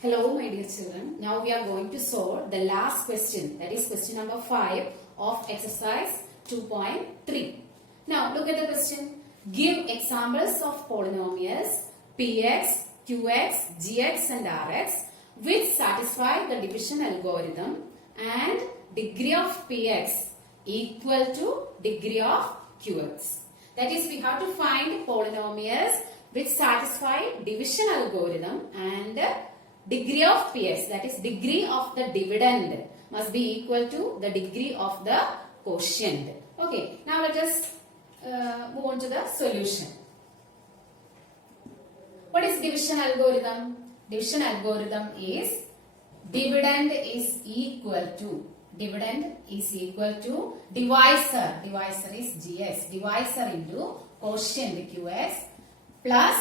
Hello my dear children, now we are going to solve the last question, that is question number 5 of exercise 2.3. Now look at the question. Give examples of polynomials px, qx, gx and rx which satisfy the division algorithm and degree of px equal to degree of qx. That is, we have to find polynomials which satisfy division algorithm and degree of px, that is degree of the dividend must be equal to the degree of the quotient. Okay, now let us move on to the solution. What is division algorithm? Division algorithm is dividend is equal to divisor is gx, divisor into quotient qx plus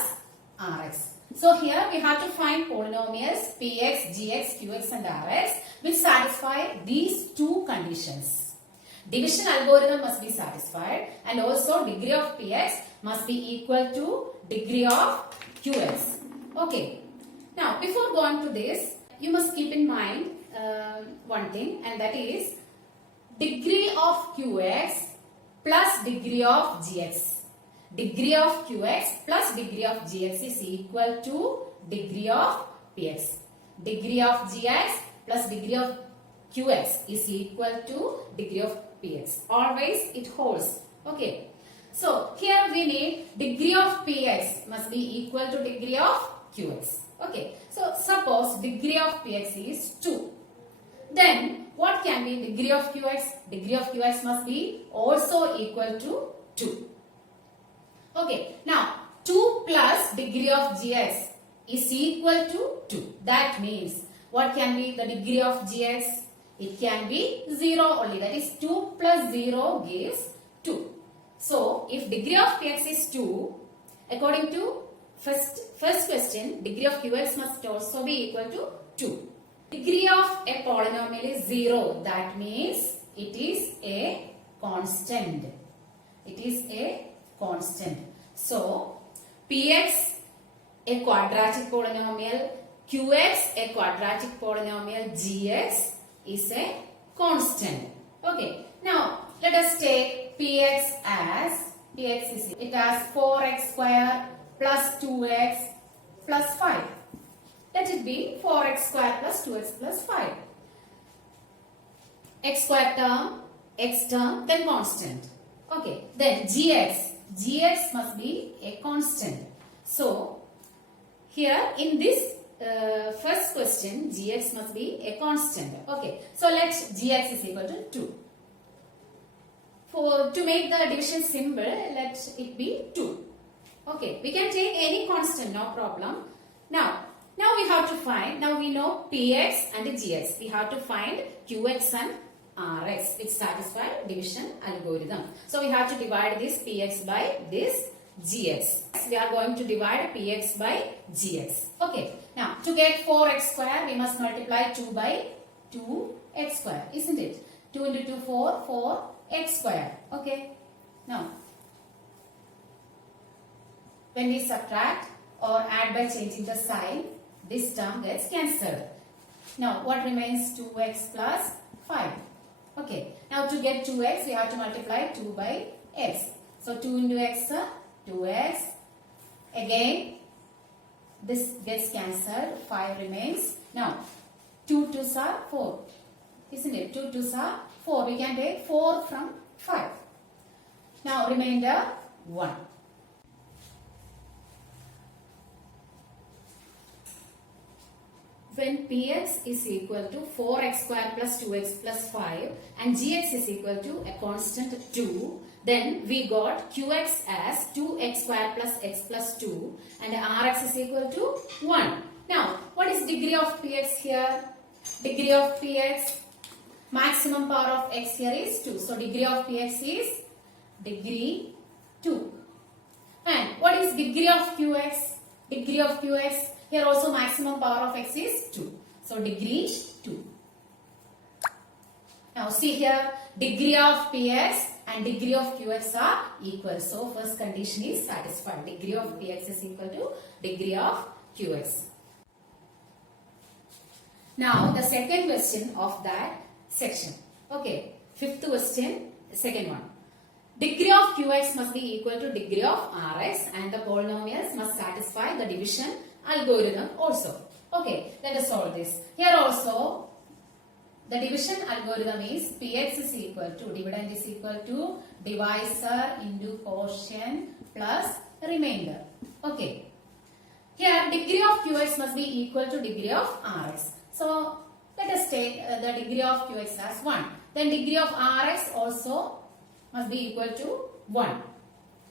rx. So here we have to find polynomials px, gx, qx and rx which satisfy these two conditions. Division algorithm must be satisfied and also degree of px must be equal to degree of qx. Okay. Now before going to this, you must keep in mind one thing, and that is degree of qx plus degree of gx. Degree of qx plus degree of gx is equal to degree of px. Degree of gx plus degree of qx is equal to degree of px. Always it holds. Okay. So here we need degree of px must be equal to degree of qx. Okay. So suppose degree of px is 2. Then what can be degree of qx? Degree of qx must be also equal to 2. Okay, now 2 plus degree of gx is equal to 2. That means what can be the degree of gx? It can be 0 only. That is 2 plus 0 gives 2. So if degree of px is 2, according to first question, degree of qx must also be equal to 2. Degree of a polynomial is 0. That means it is a constant. It is a constant. So, px a quadratic polynomial, qx a quadratic polynomial, gx is a constant. Okay. Now, let us take px as, it has 4x square plus 2x plus 5. Let it be 4x square plus 2x plus 5. X square term, x term, then constant. Okay. Then gx must be a constant. So, here in this first question, gx must be a constant. Okay. So, let gx is equal to 2. To make the division symbol, let it be 2. Okay. We can take any constant, no problem. Now we have to find, now we know px and gx. We have to find qx and rx which satisfy division algorithm. So we have to divide this px by this gx. We are going to divide px by gx. Okay. Now to get 4x square, we must multiply 2 by 2x square, isn't it? 2 into 2, 4x square. Okay. Now when we subtract or add by changing the sign, this term gets cancelled. Now what remains? 2x plus 5. Okay. Now to get 2x, we have to multiply 2 by x. So 2 into x, 2x. Again, this gets cancelled. 5 remains. Now 2 2s are 4. Isn't it? 2 2s are 4. We can take 4 from 5. Now remainder 1. When px is equal to 4x square plus 2x plus 5 and gx is equal to a constant 2, then we got qx as 2x square plus x plus 2 and rx is equal to 1. Now, what is degree of px here? Degree of px, maximum power of x here is 2. So, degree of px is degree 2. And what is degree of qx? Degree of qx, here also maximum power of x is 2. So, degree 2. Now, see here, degree of px and degree of qx are equal. So, first condition is satisfied. Degree of px is equal to degree of qx. Now the second question of that section. Okay, fifth question, second one. Degree of Qx must be equal to degree of Rx and the polynomials must satisfy the division algorithm also. Okay, let us solve this. Here also the division algorithm is Px is equal to, dividend is equal to divisor into quotient plus remainder. Okay. Here degree of Qx must be equal to degree of Rx. So let us take the degree of Qx as 1. Then degree of Rx also must be equal to 1.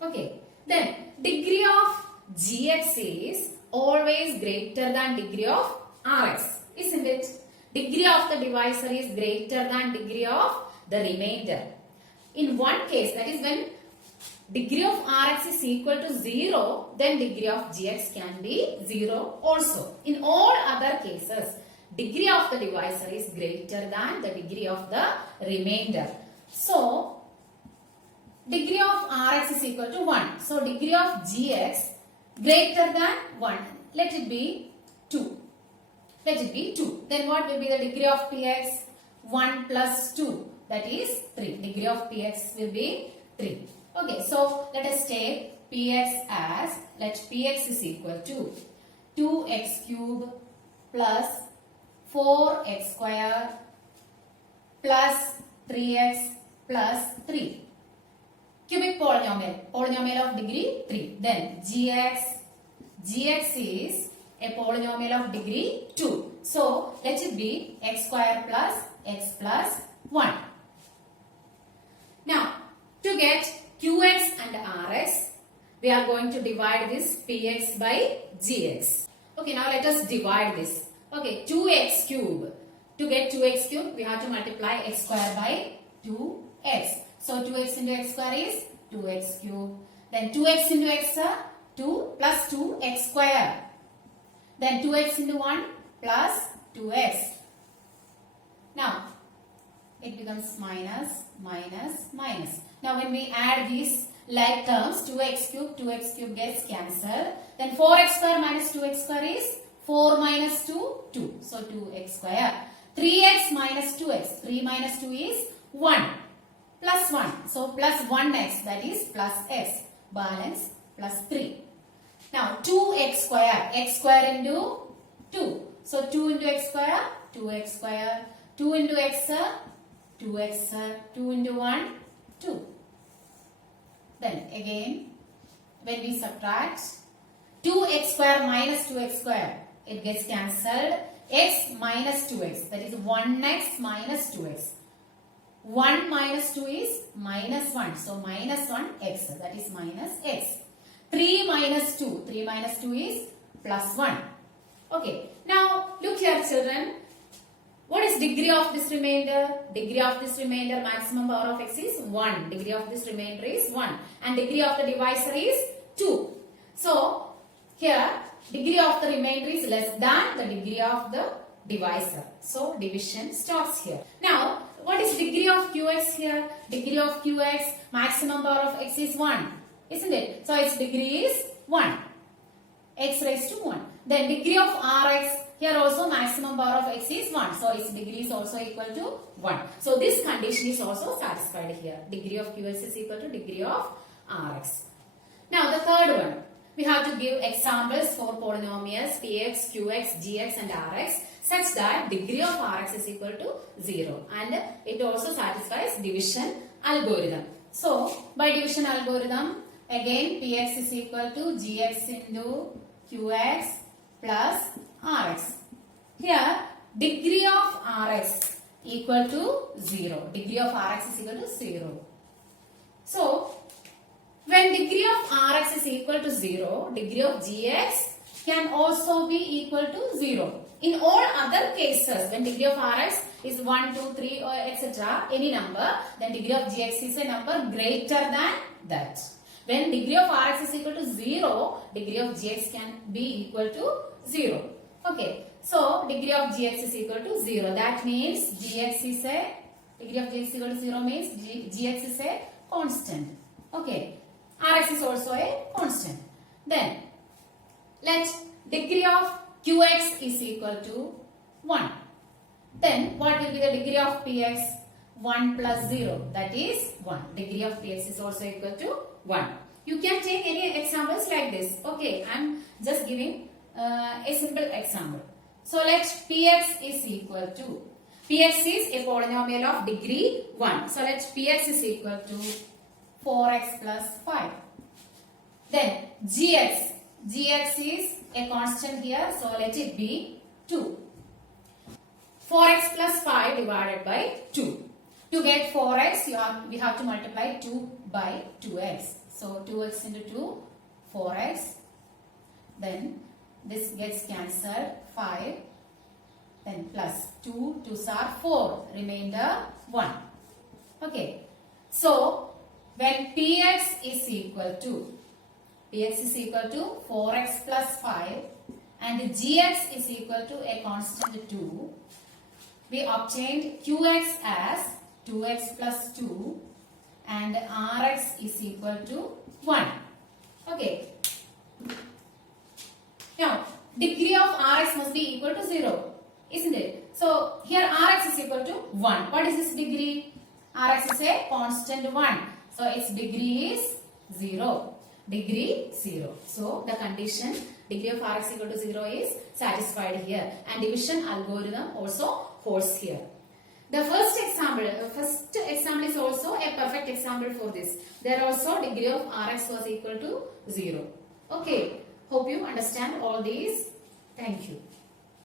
Okay. Then degree of Gx is always greater than degree of Rx. Isn't it? Degree of the divisor is greater than degree of the remainder. In one case, that is when degree of Rx is equal to 0, then degree of Gx can be 0 also. In all other cases, degree of the divisor is greater than the degree of the remainder. So, degree of Rx is equal to 1. So, degree of Gx greater than 1. Let it be 2. Let it be 2. Then what will be the degree of Px? 1 plus 2. That is 3. Degree of Px will be 3. Okay, so let us take Px as, let Px is equal to 2x cube plus 4x square plus 3x plus 3. Cubic polynomial, polynomial of degree 3. Then Gx is a polynomial of degree 2. So let it be x square plus x plus 1. Now to get Qx and Rx, we are going to divide this Px by Gx. Okay, now let us divide this. Okay, 2x cube. To get 2x cube, we have to multiply x square by 2x. So 2x into x square is 2x cube. Then 2x into x, 2 plus 2x square. Then 2x into 1 plus 2x. Now, it becomes minus, minus, minus. Now, when we add these like terms, 2x cube gets cancelled. Then 4x square minus 2x square is 4 minus 2, 2. So, 2x square. 3x minus 2x. 3 minus 2 is 1. Plus 1. So, plus 1x, that is plus x. Balance plus 3. Now, 2x square. X square into 2. So, 2 into x square, 2x square. 2 into x, 2x. 2 into 1, 2. Then again, when we subtract 2x square minus 2x square, it gets cancelled. X minus 2x, that is 1x minus 2x. 1 minus 2 is minus 1. So minus 1x, that is minus x. 3 minus 2, 3 minus 2 is plus 1. Okay, now look here children. What is degree of this remainder? Degree of this remainder, maximum power of x is 1. Degree of this remainder is 1. And degree of the divisor is 2. So, here degree of the remainder is less than the degree of the divisor. So, division stops here. Now, what is degree of Qx here? Degree of Qx, maximum power of x is 1. Isn't it? So, its degree is 1. X raised to 1. Then degree of Rx, here also maximum power of x is 1. So, its degree is also equal to 1. So, this condition is also satisfied here. Degree of Qx is equal to degree of Rx. Now, the third one. We have to give examples for polynomials Px, Qx, Gx and Rx such that degree of Rx is equal to 0. And it also satisfies division algorithm. So, by division algorithm, again Px is equal to Gx into Qx plus Rx. Here, degree of Rx equal to 0. Degree of Rx is equal to 0. So, when degree of Rx is equal to 0, degree of Gx can also be equal to 0. In all other cases, when degree of Rx is 1, 2, 3 or etc. any number, then degree of Gx is a number greater than that. When degree of Rx is equal to 0, degree of Gx can be equal to 0. Okay, so degree of Gx is equal to 0. That means Gx is a, degree of Gx is equal to 0 means Gx is a constant. Okay, Rx is also a constant. Then, let degree of Qx is equal to 1. Then what will be the degree of px? 1 plus 0, that is 1. Degree of px is also equal to 1. You can take any examples like this. Okay, I am just giving a simple example. So let px is equal to, px is a polynomial of degree 1. So let px is equal to 4x plus 5. Then gx is a constant here, so let it be 2. 4x plus 5 divided by 2. To get 4x, we have to multiply 2 by 2x. So 2x into 2, 4x. Then this gets cancelled, 5. Then plus 2, 2s are 4. Remainder 1. Okay. So when px is equal to 4x plus 5 and gx is equal to a constant 2, we obtained qx as 2x plus 2 and rx is equal to 1. Okay. Now, degree of rx must be equal to 0, isn't it? So, here rx is equal to 1. What is this degree? Rx is a constant 1. So, its degree is 0. Degree 0. So, the condition degree of rx equal to 0 is satisfied here. And division algorithm also holds here. The first example is also a perfect example for this. There also degree of rx was equal to 0. Okay. Hope you understand all these. Thank you.